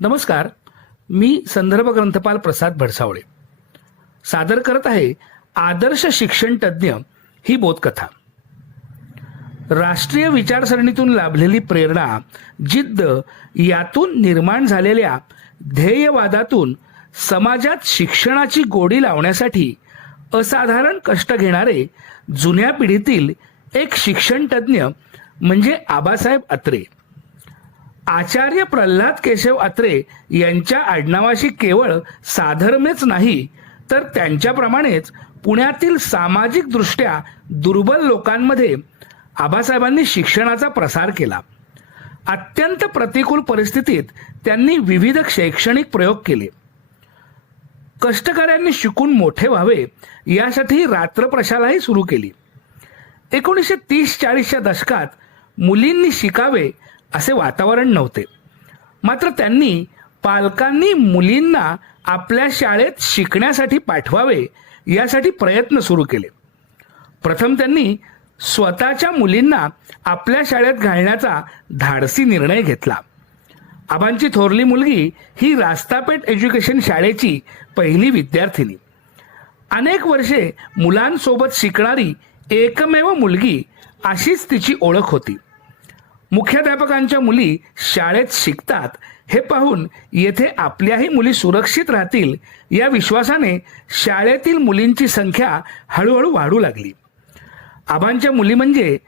नमस्कार. मी संदर्भ ग्रंथपाल प्रसाद भडसावळे. सादर करत आहे आदर्श शिक्षण तज्ज्ञ ही बोधकथा. राष्ट्रीय विचारसरणीतून लाभलेली प्रेरणा जिद्द यातून निर्माण झालेल्या ध्येयवादातून समाजात शिक्षणाची गोडी लावण्यासाठी असाधारण कष्ट घेणारे जुन्या पिढीतील एक शिक्षण तज्ज्ञ म्हणजे आबासाहेब अत्रे. आचार्य प्रल्हाद केशव अत्रे यांच्या आडनावाशी केवळ साधर्म्यच नाही तर त्यांच्याप्रमाणेच पुण्यातील सामाजिक दृष्ट्या दुर्बल लोकांमध्ये आबासाहेबांनी शिक्षणाचा प्रसार केला. अत्यंत प्रतिकूल परिस्थितीत त्यांनी विविध शैक्षणिक प्रयोग केले. कष्टकऱ्यांनी शिकून मोठे व्हावे यासाठी रात्रप्रशालाही सुरू केली. एकोणीसशे तीस चाळीसच्या दशकात मुलींनी शिकावे असे वातावरण नव्हते. मात्र त्यांनी पालकांनी मुलींना आपल्या शाळेत शिकण्यासाठी पाठवावे यासाठी प्रयत्न सुरू केले. प्रथम त्यांनी स्वतःच्या मुलींना आपल्या शाळेत घालण्याचा धाडसी निर्णय घेतला. आबांची थोरली मुलगी ही रास्तापेठ एज्युकेशन शाळेची पहिली विद्यार्थिनी. अनेक वर्षे मुलांसोबत शिकणारी एकमेव मुलगी अशीच तिची ओळख होती. मुख्याध्यापकांच्या मुली शाळेत शिकतात हे पाहून येथे आपल्याही मुली सुरक्षित राहतील या विश्वासाने शाळेतील मुलींची संख्या हळूहळू वाढू लागली. आबांच्या मुली म्हणजे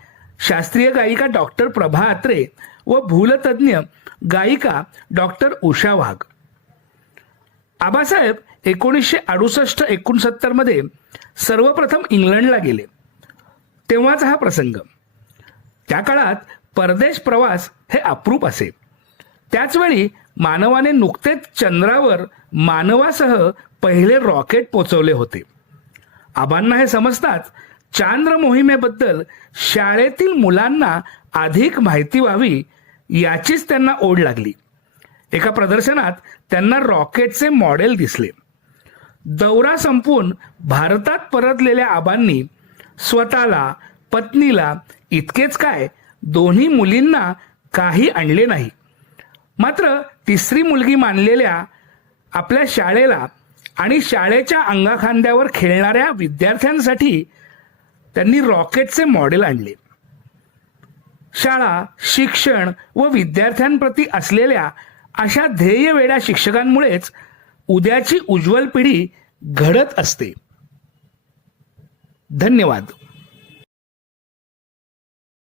शास्त्रीय गायिका डॉक्टर प्रभा अत्रे व भूलतज्ञ गायिका डॉक्टर उषा वाघ. आबासाहेब एकोणीसशे अडुसष्ट एकोणसत्तरमध्ये सर्वप्रथम इंग्लंडला गेले. तेव्हाच हा प्रसंग. त्या काळात परदेश प्रवास हे अप्रूप असे त्याचवेळी मानवाने नुकतेच चंद्रावर मानवासह पहिले रॉकेट पोचवले होते. आबांना हे समजताच चांद्र मोहिमेबद्दल शाळेतील मुलांना अधिक माहिती व्हावी याचीच त्यांना ओढ लागली. एका प्रदर्शनात त्यांना रॉकेटचे मॉडेल दिसले. दौरा संपवून भारतात परतलेल्या आबांनी स्वतःला पत्नीला इतकेच काय दोन्ही मुलींना काही आणले नाही. मात्र तिसरी मुलगी मानलेल्या आपल्या शाळेला आणि शाळेच्या अंगाखांद्यावर खेळणाऱ्या विद्यार्थ्यांसाठी त्यांनी रॉकेटचे मॉडेल आणले. शाळा शिक्षण व विद्यार्थ्यांप्रती असलेल्या अशा ध्येयवेड्या शिक्षकांमुळेच उद्याची उज्ज्वल पिढी घडत असते. धन्यवाद.